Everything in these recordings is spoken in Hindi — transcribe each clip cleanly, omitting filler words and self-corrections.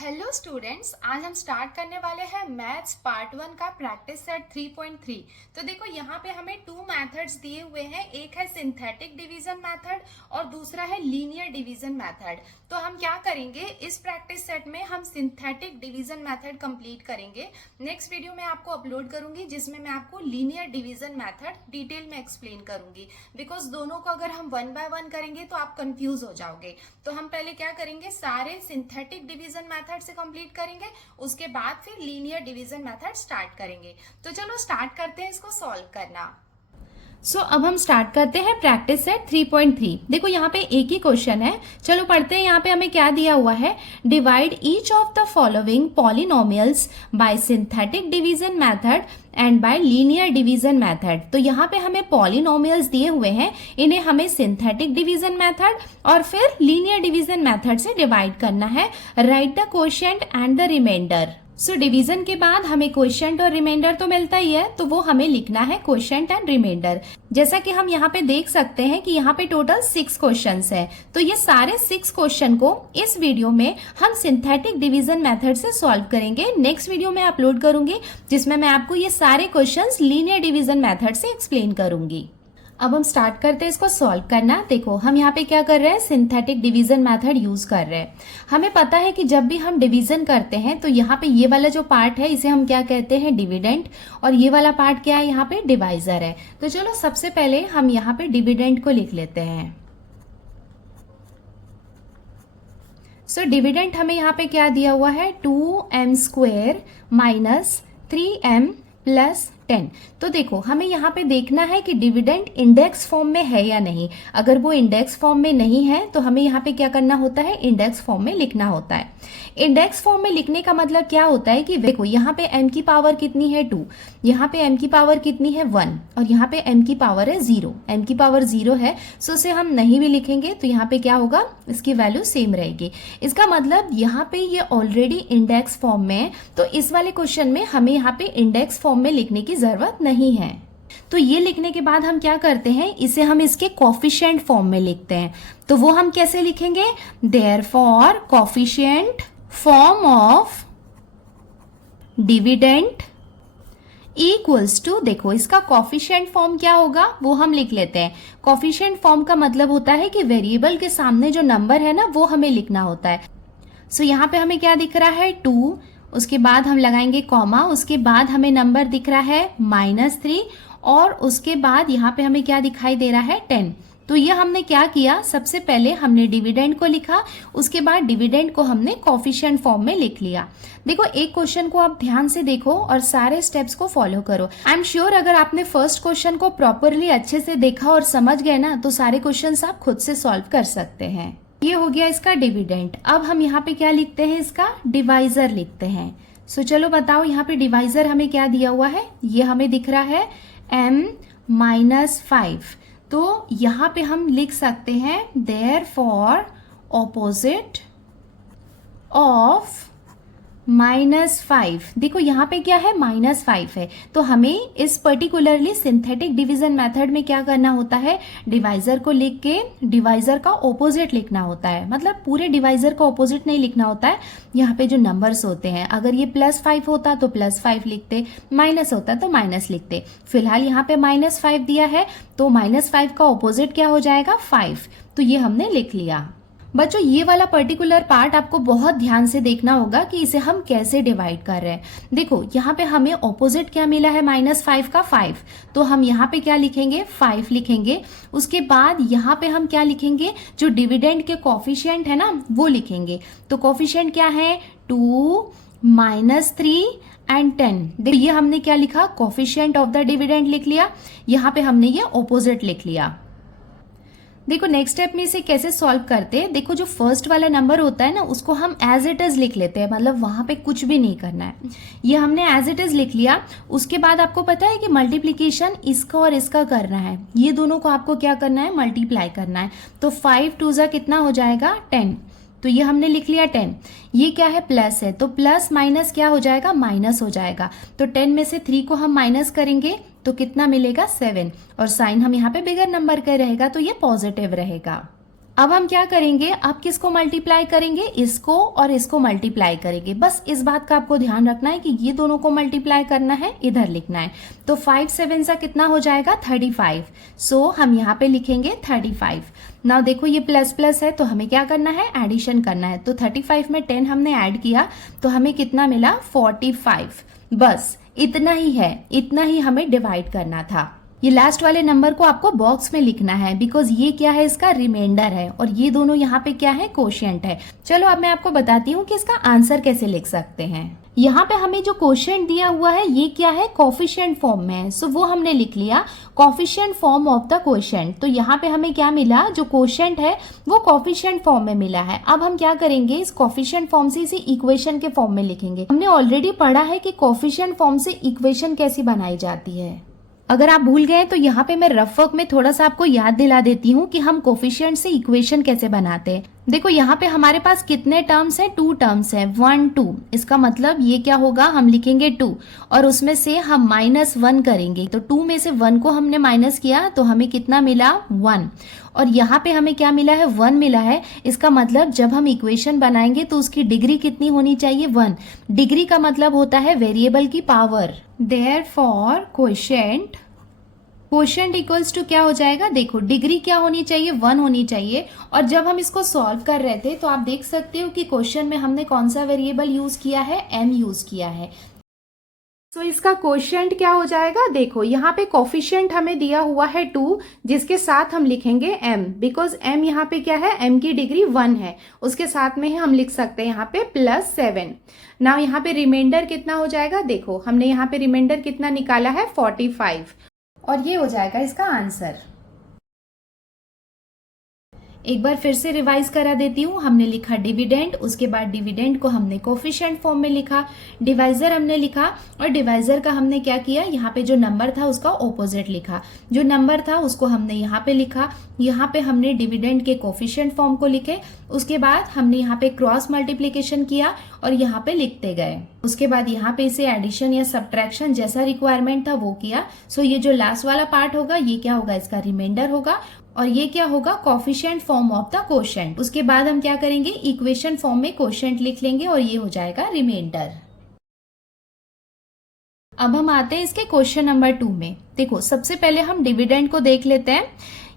हेलो स्टूडेंट्स, आज हम स्टार्ट करने वाले हैं मैथ्स पार्ट 1 का प्रैक्टिस सेट 3.3। तो देखो यहाँ पे हमें टू मेथड्स दिए हुए हैं, एक है सिंथेटिक डिवीजन मेथड और दूसरा है लीनियर डिवीजन मेथड। तो हम क्या करेंगे, इस प्रैक्टिस सेट में हम सिंथेटिक डिवीजन मेथड कंप्लीट करेंगे। नेक्स्ट वीडियो में आपको अपलोड करूंगी जिसमें मैं आपको लीनियर डिवीजन मेथड डिटेल में एक्सप्लेन करूंगी, बिकॉज दोनों को अगर हम वन बाय वन करेंगे तो आप कंफ्यूज हो जाओगे। तो हम पहले क्या करेंगे, सारे सिंथेटिक डिवीजन मेथड से कंप्लीट करेंगे, उसके बाद फिर लीनियर डिवीजन मेथड स्टार्ट करेंगे। तो चलो स्टार्ट करते हैं इसको सॉल्व करना। अब हम स्टार्ट करते हैं प्रैक्टिस सेट 3.3। देखो यहाँ पे एक ही क्वेश्चन है, चलो पढ़ते हैं। यहाँ पे हमें क्या दिया हुआ है, divide each of the following polynomials bye synthetic division method and bye linear division method. तो यहाँ पे हमें पॉलिनोमियल्स दिए हुए हैं, इन्हें हमें सिंथेटिक डिवीजन मेथड और फिर लीनियर डिवीजन मेथड से डिवाइड करना है। Write the quotient and the remainder. Division के बाद हमें क्वोशिएंट और रिमाइंडर तो मिलता ही है, तो वो हमें लिखना है क्वोशिएंट एंड रिमाइंडर। जैसा कि हम यहाँ पे देख सकते हैं कि यहाँ पे टोटल 6 क्वेश्चंस है, तो ये सारे 6 क्वेश्चन को इस वीडियो में हम सिंथेटिक डिवीजन मेथड से सॉल्व करेंगे। नेक्स्ट वीडियो में अपलोड करूंगी जिसमें मैं आपको ये सारे क्वेश्चंस लीनियर डिवीजन मेथड से एक्सप्लेन करूंगी। अब हम स्टार्ट करते हैं इसको सॉल्व करना। देखो हम यहाँ पे क्या कर रहे हैं, सिंथेटिक डिवीजन मेथड यूज कर रहे हैं। हमें पता है कि जब भी हम डिवीजन करते हैं तो यहाँ पे ये वाला जो पार्ट है इसे हम क्या कहते हैं, डिविडेंड, और ये वाला पार्ट क्या है, यहाँ पे डिवाइजर है। तो चलो सबसे पहले हम यहाँ पे डिविडेंड को लिख लेते हैं। डिविडेंड हमें यहाँ पे क्या दिया हुआ है, 2m² माइनस 3m प्लस 10। तो देखो हमें यहाँ पे देखना है कि डिविडेंड इंडेक्स फॉर्म में है या नहीं। अगर वो इंडेक्स फॉर्म में नहीं है तो हमें यहाँ पे क्या करना होता है, इंडेक्स फॉर्म में लिखना होता है। इंडेक्स फॉर्म में लिखने का मतलब क्या होता है कि देखो यहाँ पे m की पावर कितनी है 2, यहाँ पे m की पावर कितनी है 1, और यहाँ पे m की पावर है 0। m की पावर 0 है, सो इसे हम नहीं भी लिखेंगे तो यहाँ पे क्या होगा, इसकी वैल्यू सेम रहेगी। इसका मतलब यहाँ पे ये ऑलरेडी इंडेक्स फॉर्म में है, तो इस वाले क्वेश्चन में हमें यहाँ पे इंडेक्स फॉर्म में लिखने की जरूरत नहीं है। तो ये लिखने के बाद हम क्या करते हैं, इसे हम इसके कोफिशिएंट फॉर्म में लिखते हैं। तो वो हम कैसे लिखेंगे, therefore coefficient form of dividend equals to, देखो इसका कोफिशिएंट फॉर्म क्या होगा वो हम लिख लेते हैं। कोफिशिएंट फॉर्म का मतलब होता है कि वेरिएबल के सामने जो नंबर है ना वो हमें लिखना होता है। यहाँ पे हमें क्या दिख रहा है, 2, उसके बाद हम लगाएंगे कॉमा, उसके बाद हमें नंबर दिख रहा है -3, और उसके बाद यहाँ पे हमें क्या दिखाई दे रहा है, 10। तो ये हमने क्या किया, सबसे पहले हमने डिविडेंड को लिखा, उसके बाद डिविडेंड को हमने कोफिशिएंट फॉर्म में लिख लिया। देखो एक क्वेश्चन को आप ध्यान से देखो और सारे स्टेप्स को फॉलो करो। आई एम श्योर अगर आपने फर्स्ट क्वेश्चन को प्रॉपरली अच्छे से देखा और समझ गए ना तो सारे क्वेश्चन आप खुद से सॉल्व कर सकते हैं। ये हो गया इसका डिविडेंड। अब हम यहाँ पे क्या लिखते हैं, इसका डिवाइजर लिखते हैं। चलो बताओ यहाँ पे डिवाइजर हमें क्या दिया हुआ है, ये हमें दिख रहा है m-5। तो यहाँ पे हम लिख सकते हैं देयरफॉर ऑपोजिट ऑफ -5। देखो यहाँ पे क्या है, -5 है, तो हमें इस पर्टिकुलरली सिंथेटिक डिवीजन मेथड में क्या करना होता है, डिवाइजर को लिख के डिवाइजर का ऑपोजिट लिखना होता है। मतलब पूरे डिवाइजर का ऑपोजिट नहीं लिखना होता है, यहाँ पे जो नंबर्स होते हैं, अगर ये +5 होता तो +5 लिखते, माइनस होता तो माइनस लिखते। फिलहाल यहाँ पे -5 दिया है तो -5 का ऑपोजिट क्या हो जाएगा, 5। तो ये हमने लिख लिया। बच्चों ये वाला पर्टिकुलर पार्ट आपको बहुत ध्यान से देखना होगा कि इसे हम कैसे डिवाइड कर रहे हैं। देखो यहाँ पे हमें ऑपोजिट क्या मिला है, -5 का 5, तो हम यहाँ पे क्या लिखेंगे, 5 लिखेंगे। उसके बाद यहाँ पे हम क्या लिखेंगे, जो डिविडेंड के कोफिशिएंट है ना वो लिखेंगे। तो कोफिशिएंट क्या है, 2, -3 एंड 10। देखो ये हमने क्या लिखा, कोफिशिएंट ऑफ द डिविडेंड लिख लिया, यहाँ पे हमने ये ऑपोजिट लिख लिया। देखो नेक्स्ट स्टेप में इसे कैसे सॉल्व करते हैं, देखो जो फर्स्ट वाला नंबर होता है ना उसको हम एज इट इज लिख लेते हैं, मतलब वहां पे कुछ भी नहीं करना है। ये हमने एज इट इज लिख लिया। उसके बाद आपको पता है कि मल्टीप्लीकेशन इसका और इसका करना है, ये दोनों को आपको क्या करना है, मल्टीप्लाई करना है। तो 5 2 कितना हो जाएगा, 10। तो ये हमने लिख लिया 10। ये क्या है, प्लस है, तो प्लस माइनस क्या हो जाएगा, माइनस हो जाएगा। तो 10 में से 3 को हम माइनस करेंगे तो कितना मिलेगा, 7, और साइन हम यहाँ पे बिगर नंबर का रहेगा तो ये पॉजिटिव रहेगा। अब हम क्या करेंगे, आप किसको मल्टीप्लाई करेंगे, इसको और इसको मल्टीप्लाई करेंगे। बस इस बात का आपको ध्यान रखना है कि ये दोनों को मल्टीप्लाई करना है, इधर लिखना है। तो 5 7 सा कितना हो जाएगा 35। सो हम यहाँ पे लिखेंगे 35। नाउ देखो ये प्लस प्लस है तो हमें क्या करना है, एडिशन करना है। तो 35 में 10 हमने ऐड किया तो हमें कितना मिला 45। बस इतना ही है, इतना ही हमें डिवाइड करना था। ये लास्ट वाले नंबर को आपको बॉक्स में लिखना है बिकॉज ये क्या है, इसका रिमाइंडर है और ये दोनों यहाँ पे क्या है, कोशिएंट है। चलो अब मैं आपको बताती हूँ कि इसका आंसर कैसे लिख सकते हैं। यहाँ पे हमें जो कोशिएंट दिया हुआ है ये क्या है, कोफिशिएंट फॉर्म में है। सो वो हमने लिख लिया coefficient form of the quotient. तो यहाँ पे हमें क्या मिला, जो कोशिएंट है वो कोफिशिएंट फॉर्म में मिला है। अब हम क्या करेंगे, इस कोफिशिएंट फॉर्म से इसे इक्वेशन के फॉर्म में लिखेंगे। हमने ऑलरेडी पढ़ा है कि कोफिशिएंट फॉर्म से इक्वेशन कैसी बनाई जाती है। अगर आप भूल गए तो यहाँ पे मैं रफ वर्क में थोड़ा सा आपको याद दिला देती हूँ कि हम कोफिशिएंट से इक्वेशन कैसे बनाते हैं। देखो यहाँ पे हमारे पास कितने टर्म्स हैं, 2 टर्म्स हैं, 1 2। इसका मतलब ये क्या होगा, हम लिखेंगे 2 और उसमें से हम -1 करेंगे। तो 2 में से 1 को हमने माइनस किया तो हमें कितना मिला 1। और यहाँ पे हमें क्या मिला है, 1 मिला है। इसका मतलब जब हम इक्वेशन बनाएंगे तो उसकी डिग्री कितनी होनी चाहिए, 1। डिग्री का मतलब होता है वेरिएबल की power. Therefore quotient equals to क्या हो जाएगा, देखो डिग्री क्या होनी चाहिए, 1 होनी चाहिए। और जब हम इसको सॉल्व कर रहे थे तो आप देख सकते हो कि क्वेश्चन में हमने कौन सा वेरिएबल यूज किया है, m यूज किया है। तो इसका कोशिएंट क्या हो जाएगा, देखो यहाँ पे कोफिशिएंट हमें दिया हुआ है 2 जिसके साथ हम लिखेंगे m बिकॉज m यहाँ पे क्या है, m की डिग्री 1 है। उसके साथ में ही हम लिख सकते हैं यहाँ पे +7। नाउ यहाँ पे रिमाइंडर कितना हो जाएगा, देखो हमने यहाँ पे रिमाइंडर कितना निकाला है 45 और ये हो जाएगा इसका आंसर। एक बार फिर से रिवाइज करा देती हूँ। हमने लिखा डिविडेंड, उसके बाद डिविडेंड को हमने कोफिशिएंट फॉर्म में लिखा, डिवाइजर हमने लिखा और डिवाइजर का हमने क्या किया, यहाँ पे जो नंबर था उसका ऑपोजिट लिखा। जो नंबर था उसको हमने यहाँ पे लिखा, यहाँ पे हमने डिविडेंड के कोफिशिएंट फॉर्म को लिखे। उसके बाद हमने यहाँ पे क्रॉस मल्टीप्लीकेशन किया और यहाँ पे लिखते गए। उसके बाद यहाँ पे इसे एडिशन या सब्ट्रैक्शन जैसा रिक्वायरमेंट था वो किया। सो ये जो लास्ट वाला पार्ट होगा ये क्या होगा, इसका रिमाइंडर होगा और ये क्या होगा, coefficient form of the quotient. उसके बाद हम क्या करेंगे, इक्वेशन फॉर्म में कोशिएंट लिख लेंगे और ये हो जाएगा रिमाइंडर। अब हम आते हैं इसके क्वेश्चन नंबर 2 में। देखो सबसे पहले हम डिविडेंड को देख लेते हैं।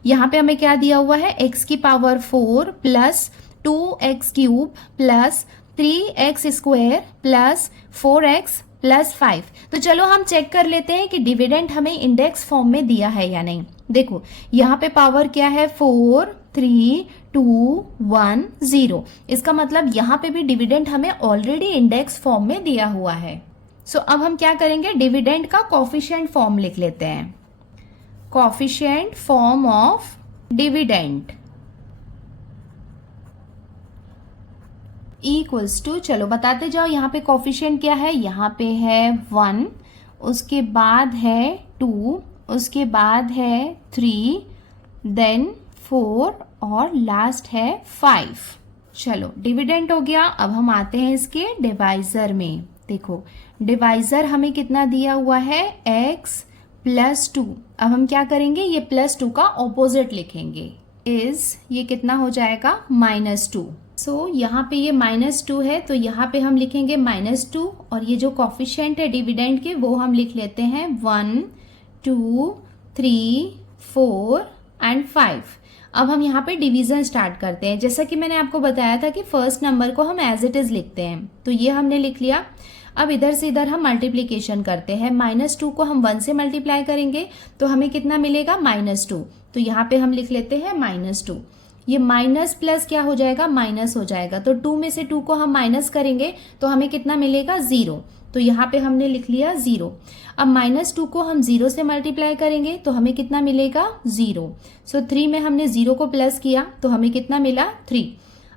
यहाँ पे हमें क्या दिया हुआ है, x की power 4 plus 2x cube plus 3x square plus 4x plus 5। तो चलो हम चेक कर लेते हैं कि डिविडेंड हमें इंडेक्स फॉर्म में दिया है या नहीं। देखो यहाँ पे पावर क्या है, 4 3 2 1 0। इसका मतलब यहाँ पे भी डिविडेंड हमें ऑलरेडी इंडेक्स फॉर्म में दिया हुआ है। सो अब हम क्या करेंगे, डिविडेंड का कोफिशिएंट फॉर्म लिख लेते हैं। Coefficient form of dividend equals to, चलो बताते जाओ यहाँ पे कोफिशिएंट क्या है, यहाँ पे है 1, उसके बाद है 2, उसके बाद है 3, देन 4 और लास्ट है 5। चलो डिविडेंड हो गया। अब हम आते हैं इसके डिवाइजर में। देखो डिवाइजर हमें कितना दिया हुआ है, x प्लस 2। अब हम क्या करेंगे, ये +2 का ऑपोजिट लिखेंगे, इज ये कितना हो जाएगा -2। सो यहाँ पे ये -2 है तो यहाँ पे हम लिखेंगे -2 और ये जो कोफिशिएंट है डिविडेंड के वो हम लिख लेते हैं 1 2 3 4 एंड 5। अब हम यहाँ पे डिवीजन स्टार्ट करते हैं। जैसा कि मैंने आपको बताया था कि फर्स्ट नंबर को हम एज इट इज लिखते हैं, तो ये हमने लिख लिया। अब इधर से इधर हम मल्टीप्लीकेशन करते हैं। -2 को हम 1 से मल्टीप्लाई करेंगे तो हमें कितना मिलेगा, -2। तो यहाँ पे हम लिख लेते हैं -2। ये माइनस प्लस क्या हो जाएगा, माइनस हो जाएगा। तो 2 में से 2 को हम माइनस करेंगे तो हमें कितना मिलेगा, 0। तो यहाँ पे हमने लिख लिया 0। अब -2 को हम 0 से मल्टीप्लाई करेंगे तो हमें कितना मिलेगा, 0। सो 3 में हमने 0 को प्लस किया तो हमें कितना मिला, 3।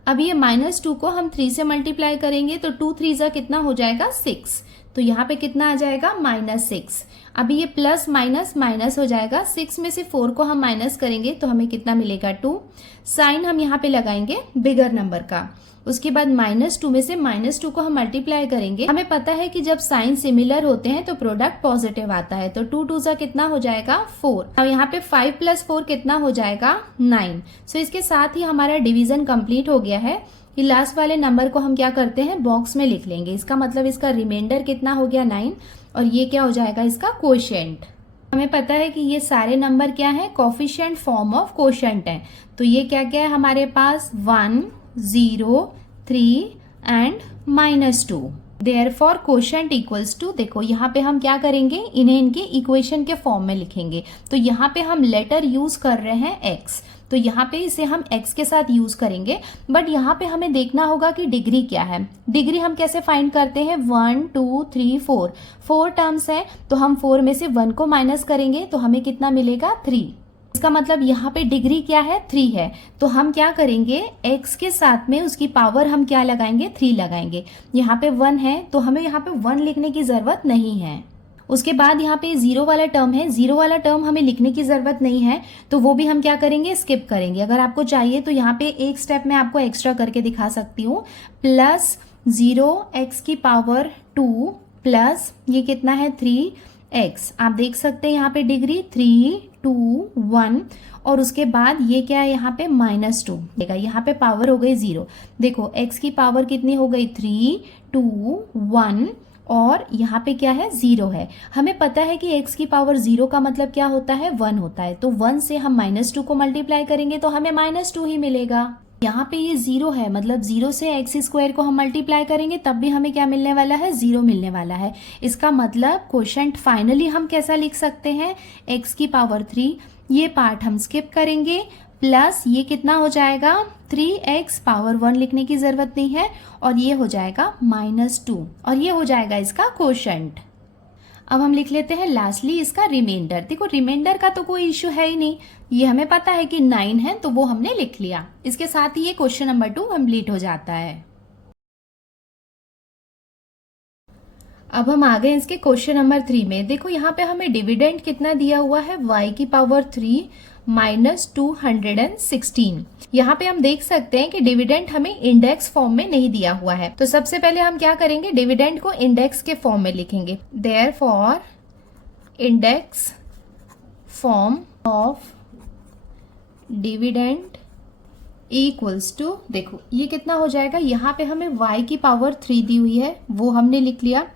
अब ये -2 को हम 3 से मल्टीप्लाई करेंगे तो 2 3 जा कितना हो जाएगा, 6। तो यहाँ पे कितना आ जाएगा, -6। अभी ये प्लस माइनस माइनस हो जाएगा। 6 में से 4 को हम माइनस करेंगे तो हमें कितना मिलेगा, 2। साइन हम यहाँ पे लगाएंगे बिगर नंबर का। उसके बाद -2 में से -2 को हम मल्टीप्लाई करेंगे। हमें पता है कि जब साइन सिमिलर होते हैं तो प्रोडक्ट पॉजिटिव आता है, तो 2 2 सा कितना हो जाएगा 4। अब यहाँ पे 5 + 4 कितना हो जाएगा 9। सो इसके साथ ही हमारा डिवीजन कंप्लीट हो गया है। ये लास्ट वाले नंबर को हम क्या करते हैं, बॉक्स में लिख लेंगे। इसका मतलब इसका रिमाइंडर कितना हो गया 9, और ये क्या हो जाएगा इसका कोशेंट। हमें पता है कि ये सारे नंबर क्या है, कोफिशिएंट फॉर्म ऑफ कोशेंट है। तो ये क्या क्या है हमारे पास 1 0 3 and -2। Therefore quotient equals to, देखो यहाँ पे हम क्या करेंगे, इन्हें इनके इक्वेशन के फॉर्म में लिखेंगे। तो यहाँ पे हम लेटर यूज कर रहे हैं x, तो यहाँ पे इसे हम x के साथ यूज करेंगे। बट यहाँ पे हमें देखना होगा कि डिग्री क्या है। डिग्री हम कैसे फाइंड करते हैं, 1 2 3 4 4 टर्म्स है, तो हम 4 में से 1 को माइनस करेंगे तो हमें कितना मिलेगा 3। इसका मतलब यहाँ पे डिग्री क्या है 3 है। तो हम क्या करेंगे, x के साथ में उसकी पावर हम क्या लगाएंगे 3 लगाएंगे। यहाँ पे 1 है तो हमें यहाँ पे 1 लिखने की जरूरत नहीं है। उसके बाद यहाँ पे 0 वाला टर्म है, 0 वाला टर्म हमें लिखने की जरूरत नहीं है, तो वो भी हम क्या करेंगे स्किप करेंगे। अगर आपको चाहिए तो यहाँ पे एक स्टेप में आपको एक्स्ट्रा करके दिखा सकती हूँ। +0x⁻2 प्लस ये कितना है 3x। आप देख सकते हैं यहाँ पे डिग्री 3 2 1, और उसके बाद ये क्या है यहाँ पे -2। यहाँ पे पावर हो गई 0। देखो x की पावर कितनी हो गई 3 2 1, और यहाँ पे क्या है 0 है। हमें पता है कि x की पावर 0 का मतलब क्या होता है 1 होता है। तो 1 से हम -2 को मल्टीप्लाई करेंगे तो हमें -2 ही मिलेगा। यहाँ पे ये 0 है, मतलब 0 से x² को हम मल्टीप्लाई करेंगे तब भी हमें क्या मिलने वाला है 0 मिलने वाला है। इसका मतलब कोशेंट फाइनली हम कैसा लिख सकते हैं, x की पावर 3, ये पार्ट हम स्किप करेंगे, प्लस ये कितना हो जाएगा 3x पावर 1 लिखने की जरूरत नहीं है, और ये हो जाएगा -2, और ये हो जाएगा इसका कोशेंट। अब हम लिख लेते हैं लास्टली इसका रिमाइंडर। देखो रिमाइंडर का तो कोई इश्यू है ही नहीं, ये हमें पता है कि 9 है तो वो हमने लिख लिया। इसके साथ ही ये क्वेश्चन नंबर 2 कंप्लीट हो जाता है। अब हम आ गए इसके क्वेश्चन नंबर 3 में। देखो यहाँ पे हमें डिविडेंड कितना दिया हुआ है, y की पावर 3 -216। यहाँ पे हम देख सकते हैं कि डिविडेंड हमें इंडेक्स फॉर्म में नहीं दिया हुआ है। तो सबसे पहले हम क्या करेंगे, डिविडेंड को इंडेक्स के फॉर्म में लिखेंगे। Therefore index form of dividend equals to, देखो ये कितना हो जाएगा, यहाँ पे हमें y की पावर 3 दी हुई है वो हमने लिख लिया।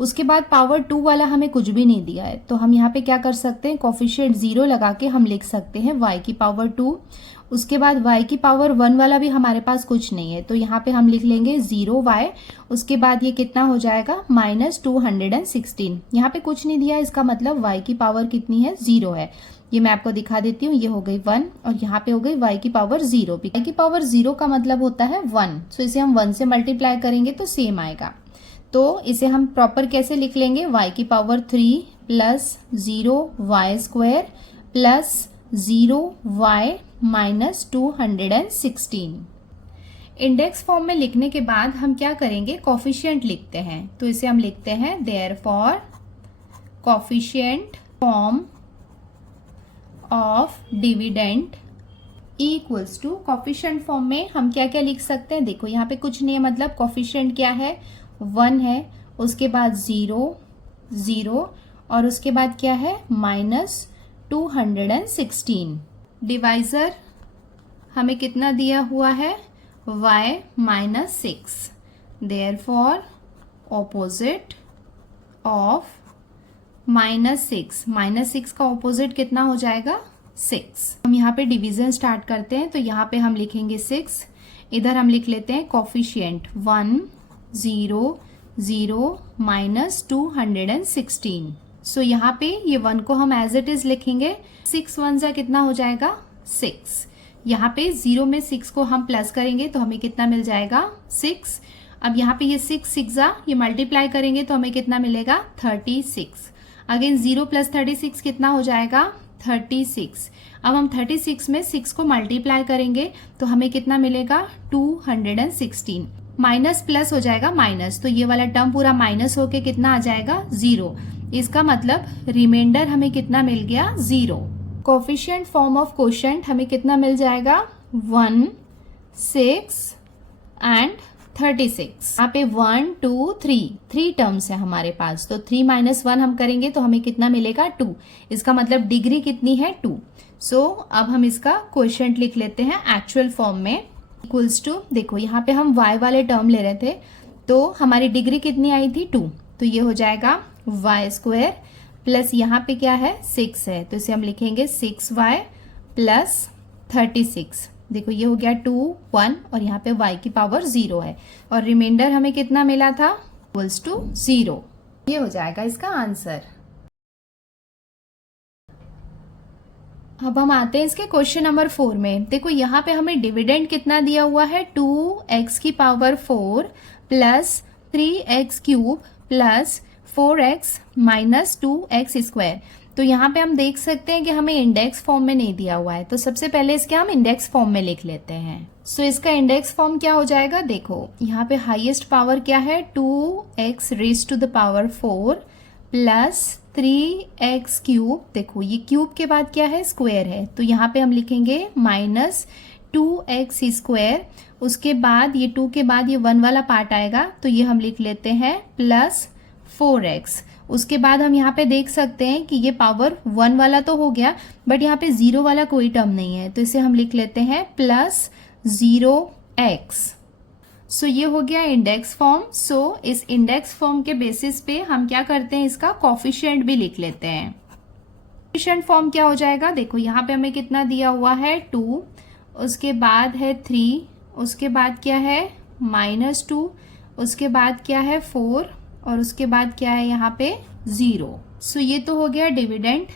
उसके बाद पावर 2 वाला हमें कुछ भी नहीं दिया है, तो हम यहाँ पे क्या कर सकते हैं, कोफिशिएंट 0 लगा के हम लिख सकते हैं y की पावर 2। उसके बाद y की पावर 1 वाला भी हमारे पास कुछ नहीं है, तो यहाँ पे हम लिख लेंगे 0y। उसके बाद ये कितना हो जाएगा -216। यहाँ पे कुछ नहीं दिया, इसका मतलब y की पावर कितनी है 0 है। ये मैं आपको दिखा देती हूँ, ये हो गई 1 और यहाँ पे हो गई y की पावर 0। y की पावर 0 का मतलब होता है 1, सो इसे हम 1 से मल्टीप्लाई करेंगे तो सेम आएगा। तो इसे हम प्रॉपर कैसे लिख लेंगे, y की power 3 plus 0y² plus 0y -216। Index form में लिखने के बाद हम क्या करेंगे, कोफिशिएंट लिखते हैं। तो इसे हम लिखते हैं therefore coefficient form of dividend equals to, coefficient form में हम क्या क्या लिख सकते हैं, देखो यहाँ पे कुछ नहीं है, मतलब कोफिशिएंट क्या है 1 है, उसके बाद 0 0, और उसके बाद क्या है -216। डिवाइजर हमें कितना दिया हुआ है y -6। देयरफॉर ऑपोजिट ऑफ -6 का ऑपोजिट कितना हो जाएगा 6। हम यहाँ पे डिवीजन स्टार्ट करते हैं, तो यहाँ पे हम लिखेंगे 6, इधर हम लिख लेते हैं कोफिशिएंट 1 0 0 -216। सो यहाँ पे ये 1 को हम एज इट इज लिखेंगे, 6 1 जा कितना हो जाएगा 6। यहाँ पे 0 में 6 को हम प्लस करेंगे तो हमें कितना मिल जाएगा 6। अब यहाँ पे ये 6 6 जा ये मल्टीप्लाई करेंगे तो हमें कितना मिलेगा 36। अगेन 0 प्लस 36 कितना हो जाएगा 36। अब हम 36 में 6 को मल्टीप्लाई करेंगे तो हमें कितना मिलेगा 216। माइनस प्लस हो जाएगा माइनस, तो ये वाला टर्म पूरा माइनस होके कितना आ जाएगा 0। इसका मतलब रिमाइंडर हमें कितना मिल गया 0। कोफिशिएंट फॉर्म ऑफ कोशेंट हमें कितना मिल जाएगा 1 6 एंड 36। यहाँ पे 1 2 3 टर्म्स है हमारे पास, तो 3 - 1 हम करेंगे तो हमें कितना मिलेगा 2। इसका मतलब डिग्री कितनी है 2। सो अब हम इसका क्वोशिएंट लिख लेते हैं एक्चुअल फॉर्म में। इक्वल्स टू, देखो यहाँ पे हम y वाले टर्म ले रहे थे तो हमारी डिग्री कितनी आई थी 2, तो ये हो जाएगा y² प्लस यहाँ पे क्या है 6 है, तो इसे हम लिखेंगे 6y प्लस 36। देखो ये हो गया 2 1 और यहाँ पे y की पावर 0 है और रिमाइंडर हमें कितना मिला था इक्वल्स टू 0। ये हो जाएगा इसका आंसर। अब हम आते हैं इसके क्वेश्चन नंबर 4 में। देखो यहाँ पे हमें डिविडेंड कितना दिया हुआ है 2x की power 4 plus 3x cube plus 4x minus 2x square. तो यहाँ पे हम देख सकते हैं कि हमें इंडेक्स फॉर्म में नहीं दिया हुआ है, तो सबसे पहले इसके हम इंडेक्स फॉर्म में लिख लेते हैं। सो इसका इंडेक्स फॉर्म क्या हो जाएगा, देखो यहाँ पे हाईएस्ट पावर क्या है 2x raise to the power 4 plus 3x cube. देखो ये क्यूब के बाद क्या है स्क्वायर है, तो यहाँ पे हम लिखेंगे माइनस 2x स्क्वायर। उसके बाद ये 2 के बाद ये 1 वाला पार्ट आएगा तो ये हम लिख लेते हैं प्लस 4x। उसके बाद हम यहाँ पे देख सकते हैं कि ये पावर 1 वाला तो हो गया बट यहाँ पे 0 वाला कोई टर्म नहीं है, तो इसे हम लिख लेते हैं प्लस 0x। सो ये हो गया इंडेक्स फॉर्म। सो इस इंडेक्स फॉर्म के बेसिस पे हम क्या करते हैं इसका कोफिशिएंट भी लिख लेते हैं। कोफिशिएंट फॉर्म क्या हो जाएगा, देखो यहाँ पे हमें कितना दिया हुआ है 2, उसके बाद है 3, उसके बाद क्या है -2, उसके बाद क्या है 4 और उसके बाद क्या है यहाँ पे 0। सो ये तो हो गया डिविडेंड।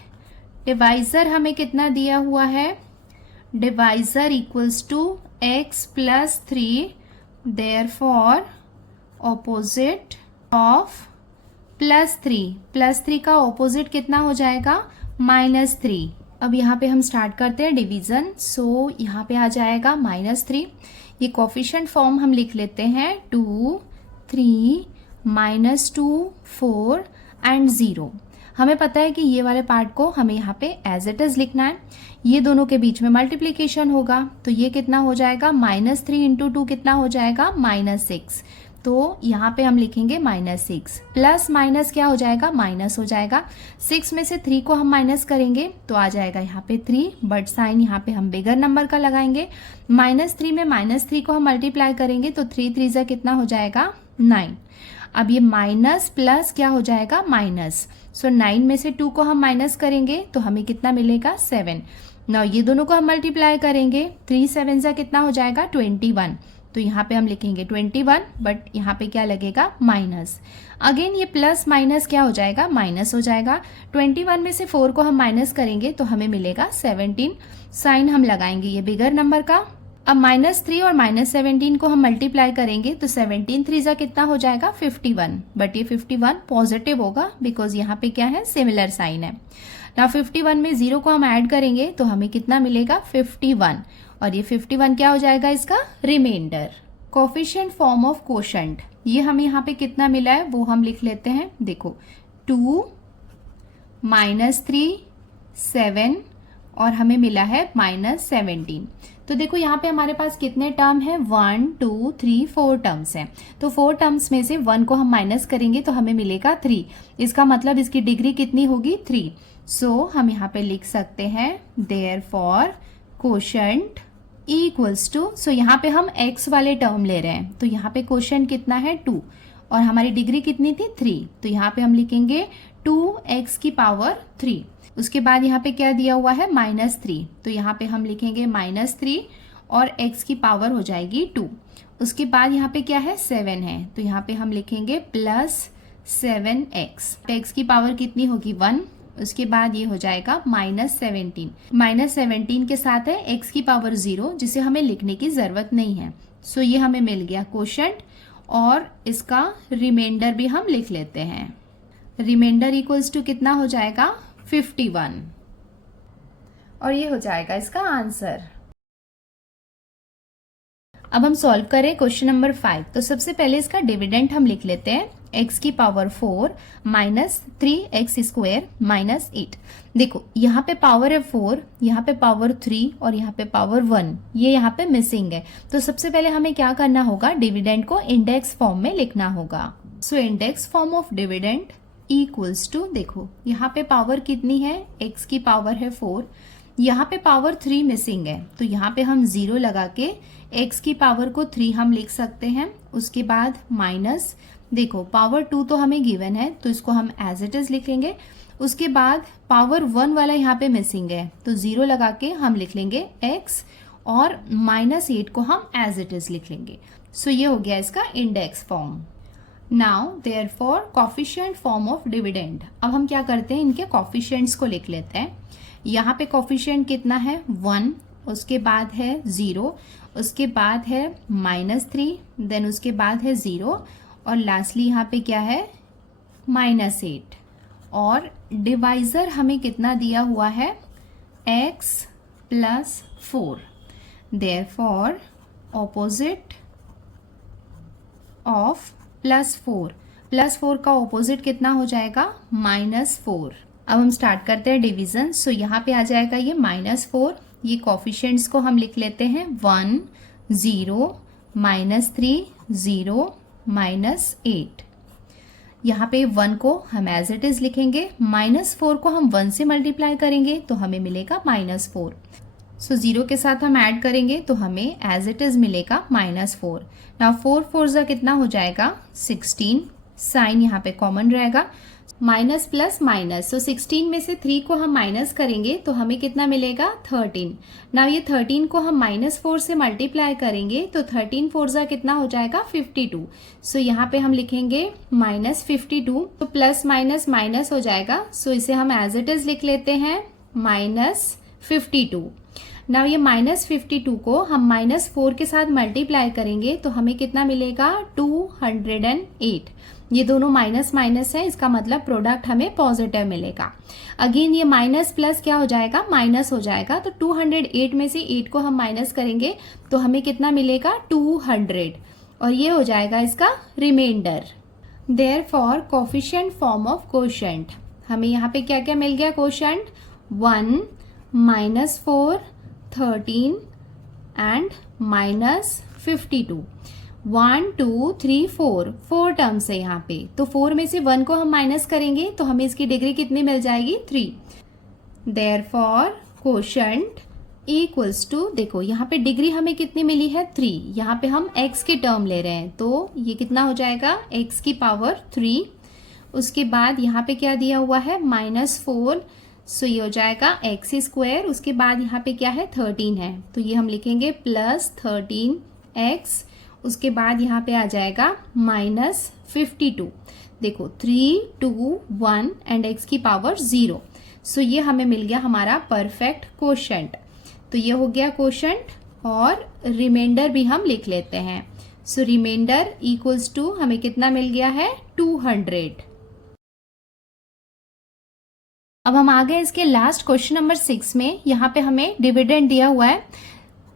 डिवाइजर हमें कितना दिया हुआ है, divisor equals to x plus 3, therefore opposite of plus 3 का ऑपोजिट कितना हो जाएगा -3। अब यहाँ पे हम स्टार्ट करते हैं डिवीजन। सो यहाँ पे आ जाएगा -3। ये कोफिशिएंट फॉर्म हम लिख लेते हैं 2 3 -2 4 एंड 0। हमें पता है कि ये वाले पार्ट को हमें यहाँ पे एज इट इज लिखना है। ये दोनों के बीच में मल्टीप्लीकेशन होगा तो ये कितना हो जाएगा -3 इंटू 2 कितना हो जाएगा -6। तो यहाँ पे हम लिखेंगे -6 प्लस माइनस क्या हो जाएगा माइनस हो जाएगा। 6 में से 3 को हम माइनस करेंगे तो आ जाएगा यहाँ पे 3, बट साइन यहाँ पे हम बिगर नंबर का लगाएंगे। -3 में -3 को हम मल्टीप्लाई करेंगे तो 3 3 जा कितना हो जाएगा 9। अब ये माइनस प्लस क्या हो जाएगा माइनस। सो 9 में से 2 को हम माइनस करेंगे तो हमें कितना मिलेगा 7। नाउ ये दोनों को हम मल्टीप्लाई करेंगे, 3 7 जा कितना हो जाएगा 21। तो यहाँ पे हम लिखेंगे 21 बट यहाँ पे क्या लगेगा माइनस। अगेन ये प्लस माइनस क्या हो जाएगा माइनस हो जाएगा। 21 में से 4 को हम माइनस करेंगे तो हमें मिलेगा 17। साइन हम लगाएंगे ये बिगर नंबर का। अब -3 और -17 को हम मल्टीप्लाई करेंगे तो 17 3 जा कितना हो जाएगा 51, बट ये 51 पॉजिटिव होगा बिकॉज यहाँ पे क्या है सिमिलर साइन है। ना 51 में 0 को हम ऐड करेंगे तो हमें कितना मिलेगा 51 और ये 51 क्या हो जाएगा इसका remainder. Coefficient form of quotient ये हमें यहाँ पे कितना मिला है वो हम लिख लेते हैं। देखो 2 -3 7 और हमें मिला है -17। तो देखो यहाँ पे हमारे पास कितने टर्म है 1 2 3 4 टर्म्स हैं। तो 4 टर्म्स में से 1 को हम माइनस करेंगे तो हमें मिलेगा 3। इसका मतलब इसकी डिग्री कितनी होगी 3। सो हम यहाँ पे लिख सकते हैं देयरफॉर कोशेंट इक्वल्स टू, सो यहाँ पे हम x वाले टर्म ले रहे हैं तो यहाँ पे कोशेंट कितना है 2 और हमारी डिग्री कितनी थी 3। तो यहाँ पे हम लिखेंगे 2x की पावर 3। उसके बाद यहाँ पे क्या दिया हुआ है -3 तो यहाँ पे हम लिखेंगे -3 और x की पावर हो जाएगी 2। उसके बाद यहाँ पे क्या है 7 है तो यहाँ पे हम लिखेंगे +7x। x की पावर कितनी होगी 1। उसके बाद ये हो जाएगा -17। -17 के साथ है x की पावर 0 जिसे हमें लिखने की जरूरत नहीं है। सो ये हमें मिल गया कोशेंट और इसका रिमाइंडर भी हम लिख लेते हैं। रिमाइंडर इक्वल्स टू कितना हो जाएगा 51 और ये हो जाएगा इसका आंसर। अब हम सॉल्व करें क्वेश्चन नंबर 5। तो सबसे पहले इसका डिविडेंड हम लिख लेते हैं एक्स की पावर 4 माइनस 3x² माइनस 8। देखो यहाँ पे पावर है 4, यहाँ पे पावर 3 और यहाँ पे पावर 1, ये यहाँ पे मिसिंग है। तो सबसे पहले हमें क्या करना होगा, डिविडेंड को इंडेक्स फॉर्म में लिखना होगा। So index form of dividend equals to, देखो यहाँ पे पावर कितनी है, x की पावर है 4, यहाँ पे पावर 3 मिसिंग है, तो यहाँ पे हम 0 लगा के x की पावर को 3 हम लिख सकते हैं। उसके बाद माइनस, देखो पावर 2 तो हमें गिवन है तो इसको हम एज इट इज लिखेंगे। उसके बाद पावर 1 वाला यहाँ पे मिसिंग है तो 0 लगा के हम लिख लेंगे x और -8 को हम एज इट इज लिख लेंगे। सो ये हो गया इसका index form. Now therefore coefficient form of dividend. अब हम क्या करते हैं, इनके कोफिशिएंट्स को लिख लेते हैं। यहाँ पे कोफिशिएंट कितना है 1, उसके बाद है 0, उसके बाद है -3, देन उसके बाद है 0 और लास्टली यहाँ पे क्या है -8। और डिवाइजर हमें कितना दिया हुआ है x + 4। देयरफॉर ऑपोजिट ऑफ +4 का ऑपोजिट कितना हो जाएगा -4। अब हम स्टार्ट करते हैं डिवीजन। सो यहाँ पे आ जाएगा ये -4, ये कोफिशिएंट्स को हम लिख लेते हैं 1 0 -3 0 -8। यहाँ पे 1 को हम एज इट इज लिखेंगे, -4 को हम 1 से मल्टीप्लाई करेंगे तो हमें मिलेगा -4। सो 0 के साथ हम ऐड करेंगे तो हमें एज इट इज मिलेगा -4। नाउ 4 4 जा कितना हो जाएगा 16, साइन यहाँ पे कॉमन रहेगा, माइनस प्लस माइनस। सो 16 में से 3 को हम माइनस करेंगे तो हमें कितना मिलेगा 13। नाउ ये 13 को हम -4 से मल्टीप्लाई करेंगे तो 13 4 जा कितना हो जाएगा 52। सो यहाँ पे हम लिखेंगे -52, तो प्लस माइनस माइनस हो जाएगा। सो इसे हम एज इट इज लिख लेते हैं -52। नाउ ये -52 को हम -4 के साथ मल्टीप्लाई करेंगे तो हमें कितना मिलेगा 208। ये दोनों माइनस माइनस है, इसका मतलब प्रोडक्ट हमें पॉजिटिव मिलेगा। अगेन ये माइनस प्लस क्या हो जाएगा माइनस हो जाएगा, तो 208 में से 8 को हम माइनस करेंगे तो हमें कितना मिलेगा 200 और ये हो जाएगा इसका remainder. Therefore coefficient form of quotient, हमें यहाँ पे क्या क्या मिल गया कोशेंट 1 -4 13 एंड -52। 1 2 3 4 टर्म्स है यहाँ पे, तो 4 में से 1 को हम माइनस करेंगे तो हमें इसकी डिग्री कितनी मिल जाएगी 3। देयरफॉर कोशेंट इक्वल्स टू, देखो यहाँ पे डिग्री हमें कितनी मिली है 3, यहाँ पे हम x के टर्म ले रहे हैं तो ये कितना हो जाएगा x की पावर 3। उसके बाद यहाँ पे क्या दिया हुआ है -4, सो ये हो जाएगा x²। उसके बाद यहाँ पे क्या है 13 है तो ये हम लिखेंगे +13x। उसके बाद यहाँ पे आ जाएगा -52। देखो 3 2 1 एंड x की पावर 0। सो ये हमें मिल गया हमारा परफेक्ट कोशेंट। तो ये हो गया कोशेंट और रिमाइंडर भी हम लिख लेते हैं। सो रिमाइंडर इक्वल्स टू हमें कितना मिल गया है 200। अब हम आ गए इसके लास्ट क्वेश्चन नंबर 6 में। यहाँ पे हमें डिविडेंड दिया हुआ है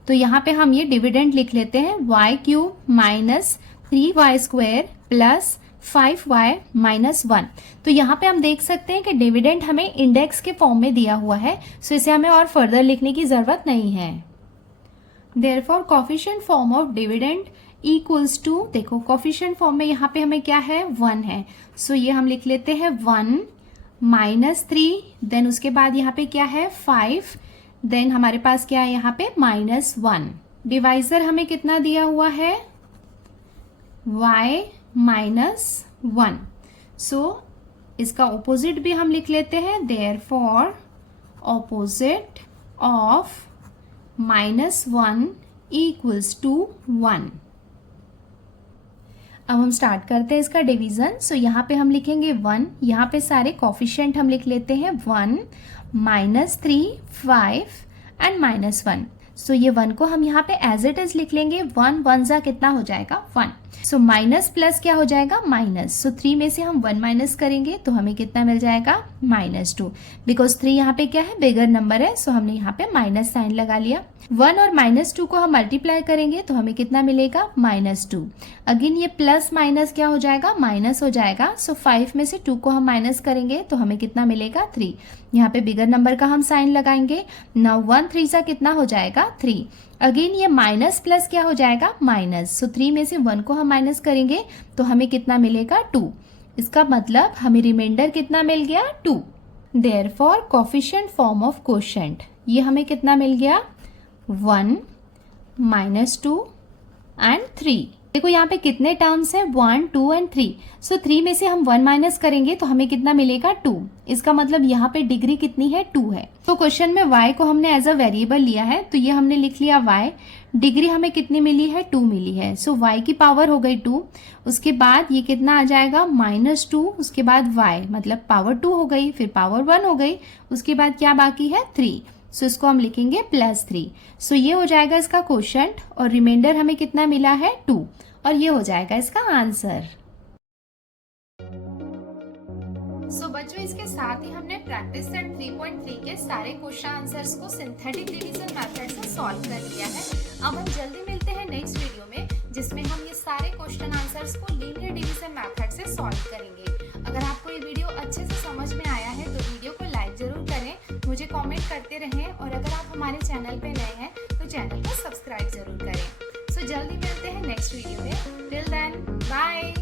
तो यहाँ पे हम ये डिविडेंड लिख लेते हैं y³ -3y² + 5y -1। तो यहाँ पे हम देख सकते हैं कि डिविडेंड हमें इंडेक्स के फॉर्म में दिया हुआ है, सो इसे हमें और फर्दर लिखने की जरूरत नहीं है। Therefore coefficient form of dividend equals to, देखो कोफिशिएंट फॉर्म में यहाँ पे हमें क्या है 1 है, सो ये हम लिख लेते हैं 1 -3, देन उसके बाद यहाँ पे क्या है 5, देन हमारे पास क्या है यहाँ पे -1। डिवाइजर हमें कितना दिया हुआ है y -1। सो इसका ऑपोजिट भी हम लिख लेते हैं। Therefore opposite of -1 equals to 1। अब हम स्टार्ट करते हैं इसका डिवीजन। सो यहाँ पे हम लिखेंगे 1, यहाँ पे सारे कोफिशिएंट हम लिख लेते हैं 1 -3 5 एंड -1। सो ये 1 को हम यहाँ पे एज इट इज लिख लेंगे, 1 1 जा कितना हो जाएगा 1। सो माइनस प्लस क्या हो जाएगा, माइनस। सो 3 में से हम 1 माइनस करेंगे तो हमें कितना मिल जाएगा, -2। बिकॉज 3 यहाँ पे क्या है, बिगर नंबर है, सो हमने यहाँ पे माइनस साइन लगा लिया। 1 और -2 को हम मल्टीप्लाई करेंगे तो हमें कितना मिलेगा, -2। अगेन ये प्लस माइनस क्या हो जाएगा, माइनस हो जाएगा। सो 5 में से 2 को हम माइनस करेंगे तो हमें कितना मिलेगा, 3। यहाँ पे बिगर नंबर का हम साइन लगाएंगे। नाउ 1 3 सा कितना हो जाएगा, 3। अगेन ये माइनस प्लस क्या हो जाएगा, माइनस। सो 3 में से 1 को हम माइनस करेंगे तो हमें कितना मिलेगा, 2। इसका मतलब हमें रिमाइंडर कितना मिल गया, 2। Therefore coefficient form of quotient, ये हमें कितना मिल गया, 1 -2 एंड 3। देखो यहाँ पे कितने टर्म्स है, 1 2 एंड 3। सो 3 में से हम 1 माइनस करेंगे तो हमें कितना मिलेगा, 2। इसका मतलब यहाँ पे डिग्री कितनी है, 2 है। तो क्वेश्चन में y को हमने एज अ वेरिएबल लिया है तो ये हमने लिख लिया y। डिग्री हमें कितनी मिली है, 2 मिली है। सो y की पावर हो गई 2। उसके बाद ये कितना आ जाएगा, -2। उसके बाद y मतलब पावर 2 हो गई, फिर पावर 1 हो गई। उसके बाद क्या बाकी है, 3। सो इसको हम लिखेंगे +3। सो ये हो जाएगा इसका क्वोशिएंट और रिमाइंडर हमें कितना मिला है, 2। और ये हो जाएगा इसका आंसर। सो बच्चों, इसके साथ ही हमने प्रैक्टिस सेट 3.3 के सारे क्वेश्चन आंसर्स को सिंथेटिक डिवीजन मेथड से सॉल्व कर लिया है। अब हम जल्दी मिलते हैं नेक्स्ट वीडियो में जिसमें हम ये सारे क्वेश्चन आंसर्स को लीनियर डिवीजन मेथड से सॉल्व करेंगे। अगर आपको ये वीडियो अच्छे से समझ में आया है तो वीडियो को लाइक जरूर करें, मुझे कमेंट करते रहें और अगर आप हमारे चैनल पे नए हैं तो चैनल को सब्सक्राइब जरूर करें। सो जल्दी मिलते हैं नेक्स्ट वीडियो में। Till then bye.